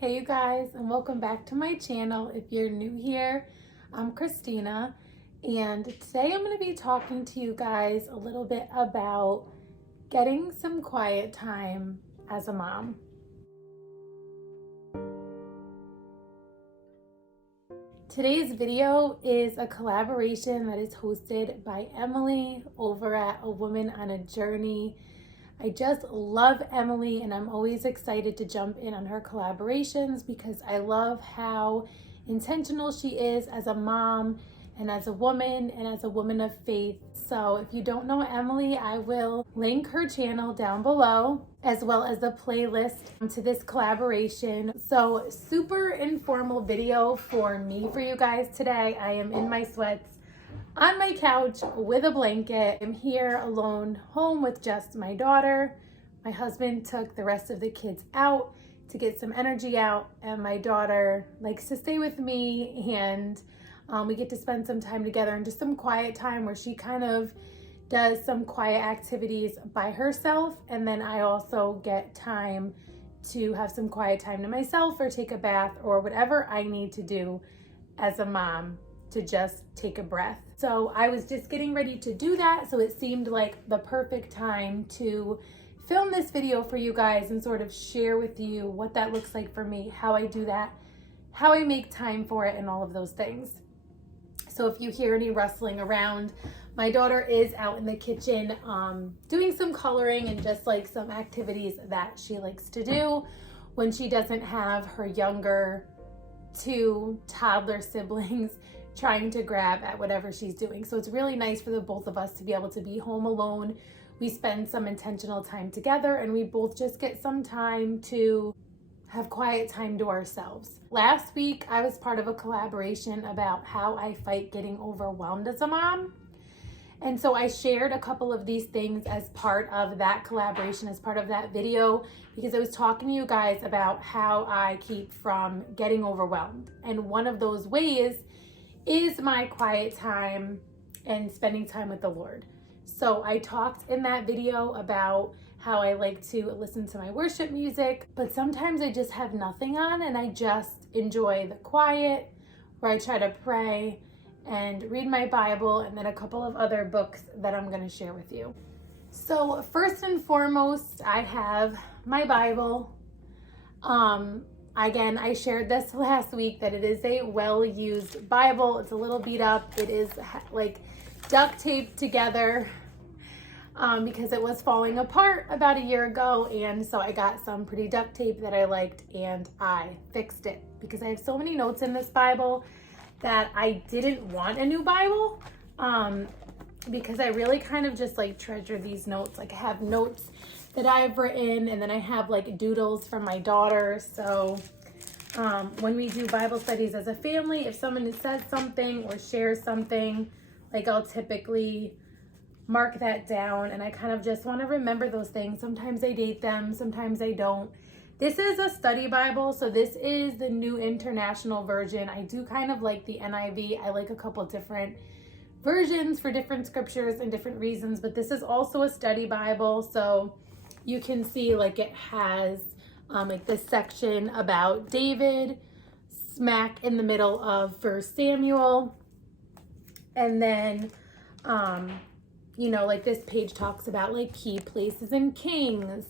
Hey you guys, and welcome back to my channel. If you're new here, I'm Christina, and today I'm going to be talking to you guys a little bit about getting some quiet time as a mom. Today's video is a collaboration that is hosted by Emily over at A Woman on a Journey. I just love Emily, and I'm always excited to jump in on her collaborations because I love how intentional she is as a mom and as a woman and as a woman of faith. So if you don't know Emily, I will link her channel down below as well as the playlist to this collaboration. So super informal video for me for you guys today. I am in my sweats on my couch with a blanket. I'm here alone, home with just my daughter. My husband took the rest of the kids out to get some energy out, and my daughter likes to stay with me, and we get to spend some time together and just some quiet time where she kind of does some quiet activities by herself, and then I also get time to have some quiet time to myself or take a bath or whatever I need to do as a mom to just take a breath. So I was just getting ready to do that, so it seemed like the perfect time to film this video for you guys and sort of share with you what that looks like for me, how I do that, how I make time for it, and all of those things. So if you hear any rustling around, my daughter is out in the kitchen doing some coloring and just like some activities that she likes to do when she doesn't have her younger two toddler siblings trying to grab at whatever she's doing. So it's really nice for the both of us to be able to be home alone. We spend some intentional time together, and we both just get some time to have quiet time to ourselves. Last week, I was part of a collaboration about how I fight getting overwhelmed as a mom. And so I shared a couple of these things as part of that collaboration, as part of that video, because I was talking to you guys about how I keep from getting overwhelmed. And one of those ways is my quiet time and spending time with the Lord. So I talked in that video about how I like to listen to my worship music, but sometimes I just have nothing on and I just enjoy the quiet, where I try to pray and read my Bible, and then a couple of other books that I'm going to share with you. So first and foremost, I have my Bible. Again, I shared this last week that it is a well-used Bible. It's a little beat up. It is like duct taped together because it was falling apart about a year ago. And so I got some pretty duct tape that I liked and I fixed it because I have so many notes in this Bible that I didn't want a new Bible because I really kind of just like treasure these notes. Like I have notes that I've written, and then I have like doodles from my daughter. So when we do Bible studies as a family, if someone says something or shares something, like I'll typically mark that down, and I kind of just want to remember those things. Sometimes I date them, sometimes I don't. This is a study Bible, so this is the New International Version. I do kind of like the NIV. I like a couple different versions for different scriptures and different reasons, but this is also a study Bible. So you can see like it has like this section about David smack in the middle of 1 Samuel. And then, you know, like this page talks about like key places in Kings.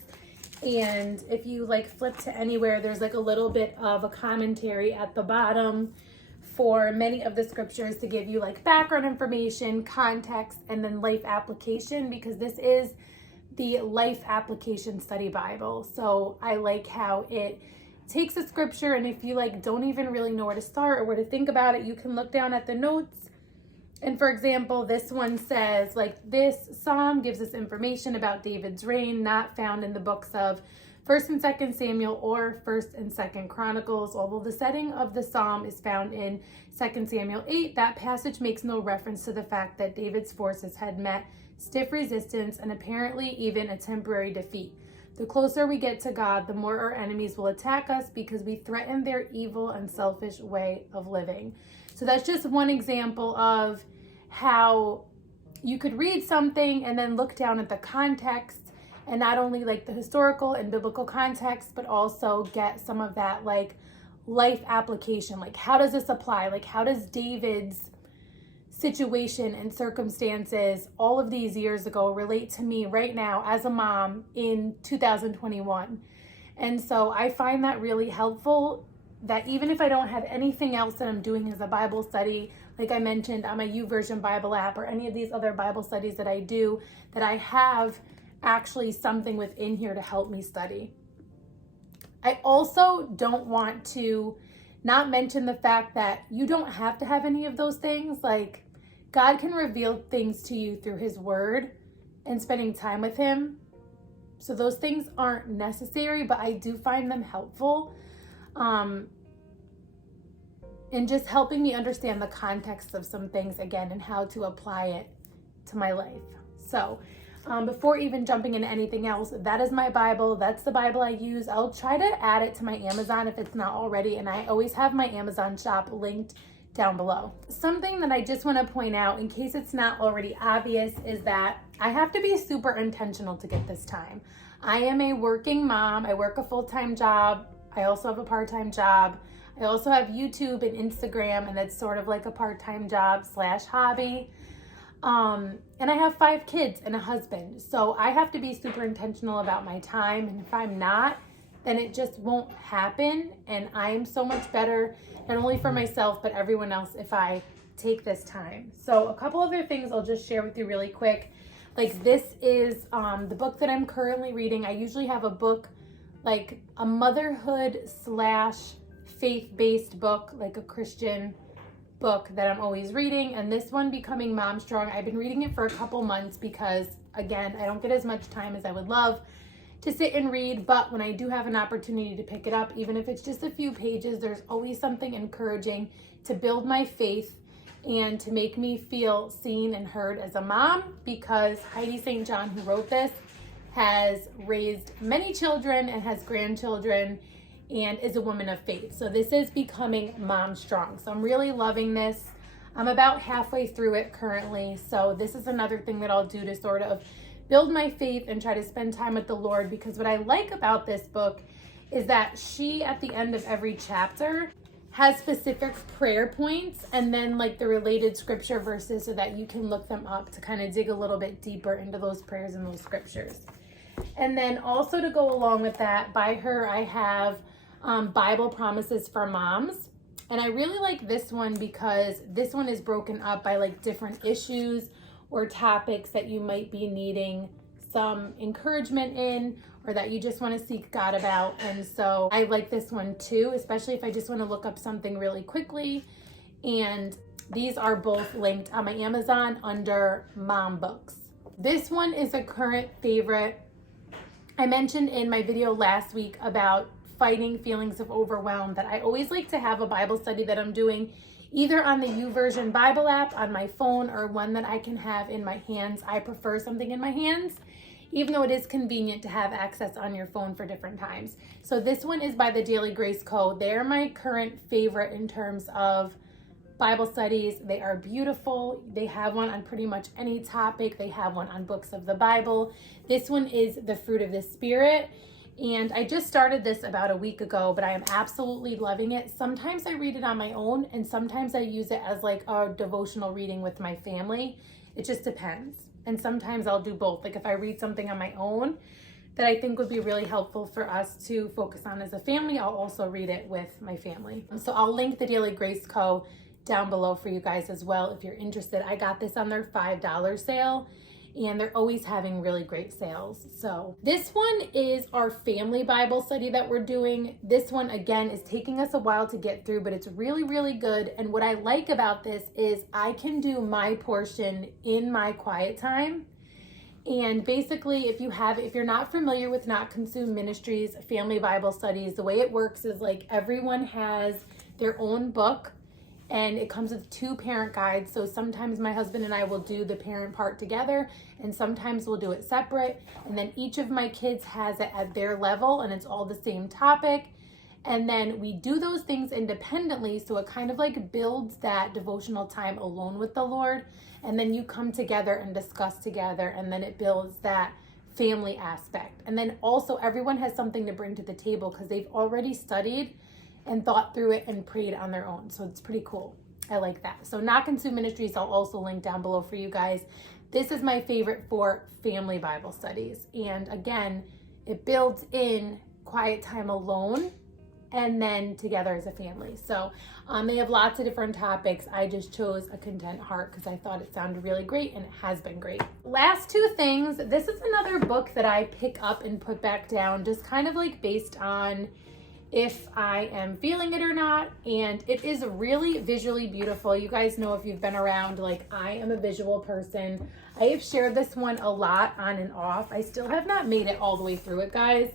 And if you like flip to anywhere, there's like a little bit of a commentary at the bottom for many of the scriptures to give you like background information, context, and then life application, because this is the life application study Bible. So I like how it takes a scripture, and if you like don't even really know where to start or where to think about it, you can look down at the notes. And for example, this one says like this psalm gives us information about David's reign not found in the books of 1st and 2nd Samuel or 1st and 2nd Chronicles. Although the setting of the psalm is found in 2nd Samuel 8, that passage makes no reference to the fact that David's forces had met stiff resistance and apparently even a temporary defeat. The closer we get to God, the more our enemies will attack us because we threaten their evil and selfish way of living. So that's just one example of how you could read something and then look down at the context and not only like the historical and biblical context, but also get some of that like life application. Like, how does this apply? Like, how does David's situation and circumstances all of these years ago relate to me right now as a mom in 2021? And so I find that really helpful, that even if I don't have anything else that I'm doing as a Bible study, like I mentioned on my YouVersion Bible app or any of these other Bible studies that I do, that I have actually something within here to help me study. I also don't want to not mention the fact that you don't have to have any of those things. Like, God can reveal things to you through his word and spending time with him. So those things aren't necessary, but I do find them helpful in just helping me understand the context of some things again and how to apply it to my life. So before even jumping into anything else, that is my Bible. That's the Bible I use. I'll try to add it to my Amazon if it's not already, and I always have my Amazon shop linked down below. Something that I just want to point out, in case it's not already obvious, is that I have to be super intentional to get this time. I am a working mom. I work a full-time job. I also have a part-time job. I also have YouTube and Instagram, and that's sort of like a part-time job / hobby. And I have 5 kids and a husband. So I have to be super intentional about my time. And if I'm not, then it just won't happen. And I am so much better, not only for myself, but everyone else, if I take this time. So a couple other things I'll just share with you really quick. Like, this is the book that I'm currently reading. I usually have a book, like a motherhood / faith-based book, like a Christian book that I'm always reading. And this one, Becoming Mom Strong, I've been reading it for a couple months because, again, I don't get as much time as I would love to sit and read, but when I do have an opportunity to pick it up, even if it's just a few pages, there's always something encouraging to build my faith and to make me feel seen and heard as a mom, because Heidi St. John, who wrote this, has raised many children and has grandchildren and is a woman of faith. So this is Becoming Mom Strong. So I'm really loving this. I'm about halfway through it currently. So this is another thing that I'll do to sort of build my faith and try to spend time with the Lord, because what I like about this book is that she, at the end of every chapter, has specific prayer points and then like the related scripture verses so that you can look them up to kind of dig a little bit deeper into those prayers and those scriptures. And then also to go along with that, by her, I have Bible Promises for Moms. And I really like this one because this one is broken up by like different issues or topics that you might be needing some encouragement in, or that you just want to seek God about. And so I like this one too, especially if I just want to look up something really quickly. And these are both linked on my Amazon under Mom Books. This one is a current favorite. I mentioned in my video last week about fighting feelings of overwhelm that I always like to have a Bible study that I'm doing either on the YouVersion Bible app on my phone or one that I can have in my hands. I prefer something in my hands, even though it is convenient to have access on your phone for different times. So this one is by the Daily Grace Co. They're my current favorite in terms of Bible studies. They are beautiful. They have one on pretty much any topic. They have one on books of the Bible. This one is The Fruit of the Spirit. And I just started this about a week ago, but I am absolutely loving it. Sometimes I read it on my own, and sometimes I use it as like a devotional reading with my family. It just depends. And sometimes I'll do both. Like if I read something on my own that I think would be really helpful for us to focus on as a family, I'll also read it with my family. So I'll link the Daily Grace Co. down below for you guys as well if you're interested. I got this on their $5 sale, and they're always having really great sales. So this one is our family Bible study that we're doing. This one, again, is taking us a while to get through, but it's really, really good. And what I like about this is I can do my portion in my quiet time. And basically, if you're not familiar with Not Consumed Ministries family Bible studies, the way it works is like everyone has their own book, and it comes with 2 parent guides. So sometimes my husband and I will do the parent part together, and sometimes we'll do it separate. And then each of my kids has it at their level, and it's all the same topic. And then we do those things independently, so it kind of like builds that devotional time alone with the Lord. And then you come together and discuss together, and then it builds that family aspect. And then also everyone has something to bring to the table because they've already studied and thought through it and prayed on their own. So it's pretty cool. I like that. So Not Consume Ministries, I'll also link down below for you guys. This is my favorite for family Bible studies. And again, it builds in quiet time alone and then together as a family. So they have lots of different topics. I just chose A Content Heart because I thought it sounded really great, and it has been great. Last two things. This is another book that I pick up and put back down, just kind of like based on if I am feeling it or not. And it is really visually beautiful. You guys know, if you've been around, like, I am a visual person. I have shared this one a lot on and off. I still have not made it all the way through it, guys.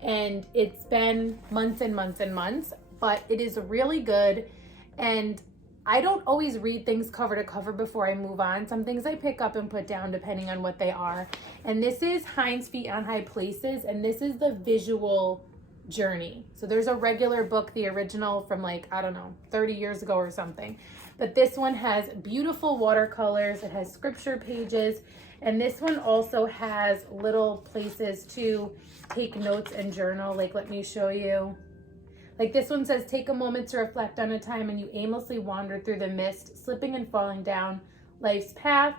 And it's been months and months and months, but it is really good. And I don't always read things cover to cover before I move on. Some things I pick up and put down depending on what they are. And this is Hinds Feet on High Places, and this is the visual journey. So there's a regular book, the original from, like, I don't know, 30 years ago or something. But this one has beautiful watercolors. It has scripture pages. And this one also has little places to take notes and journal. Like, let me show you. Like, this one says, take a moment to reflect on a time when you aimlessly wandered through the mist, slipping and falling down life's path.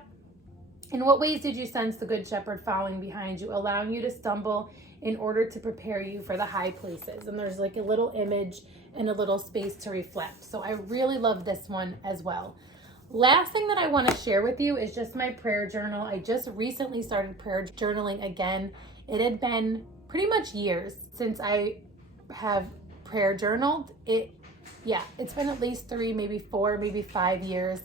In what ways did you sense the Good Shepherd following behind you, allowing you to stumble in order to prepare you for the high places? And there's like a little image and a little space to reflect. So I really love this one as well. Last thing that I want to share with you is just my prayer journal. I just recently started prayer journaling again. It had been pretty much years since I have prayer journaled. It's been at least 3, maybe 4, maybe 5 years.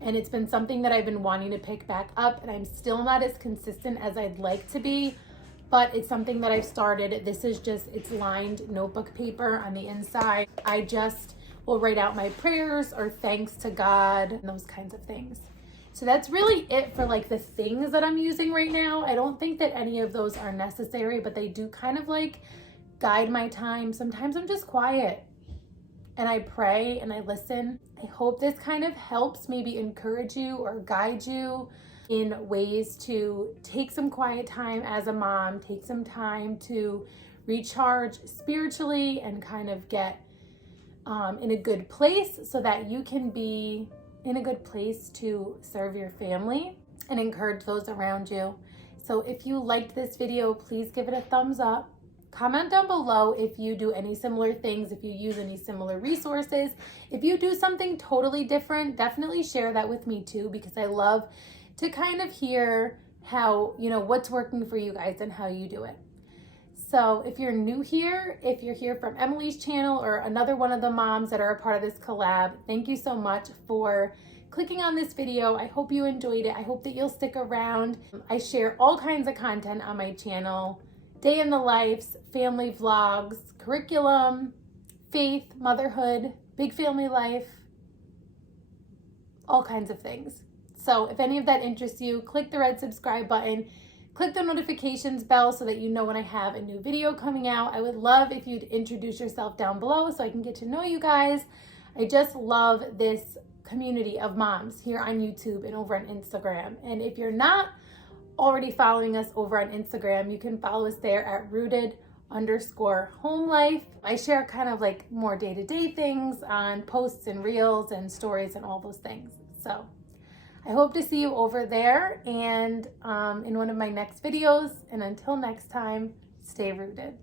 And it's been something that I've been wanting to pick back up, and I'm still not as consistent as I'd like to be, but it's something that I've started. This is just, it's lined notebook paper on the inside. I just will write out my prayers or thanks to God and those kinds of things. So that's really it for like the things that I'm using right now. I don't think that any of those are necessary, but they do kind of like guide my time. Sometimes I'm just quiet and I pray and I listen. I hope this kind of helps maybe encourage you or guide you in ways to take some quiet time as a mom, take some time to recharge spiritually and kind of get in a good place so that you can be in a good place to serve your family and encourage those around you. So if you liked this video, please give it a thumbs up. Comment down below if you do any similar things, if you use any similar resources. If you do something totally different, definitely share that with me too, because I love to kind of hear how, what's working for you guys and how you do it. So if you're new here, if you're here from Emily's channel or another one of the moms that are a part of this collab, thank you so much for clicking on this video. I hope you enjoyed it. I hope that you'll stick around. I share all kinds of content on my channel. Day in the lives, family vlogs, curriculum, faith, motherhood, big family life, all kinds of things. So if any of that interests you, click the red subscribe button, click the notifications bell so that you know when I have a new video coming out. I would love if you'd introduce yourself down below so I can get to know you guys. I just love this community of moms here on YouTube and over on Instagram. And if you're not already following us over on Instagram, you can follow us there at rooted_homelife. I share kind of like more day-to-day things on posts and reels and stories and all those things. So I hope to see you over there and in one of my next videos. And until next time, stay rooted.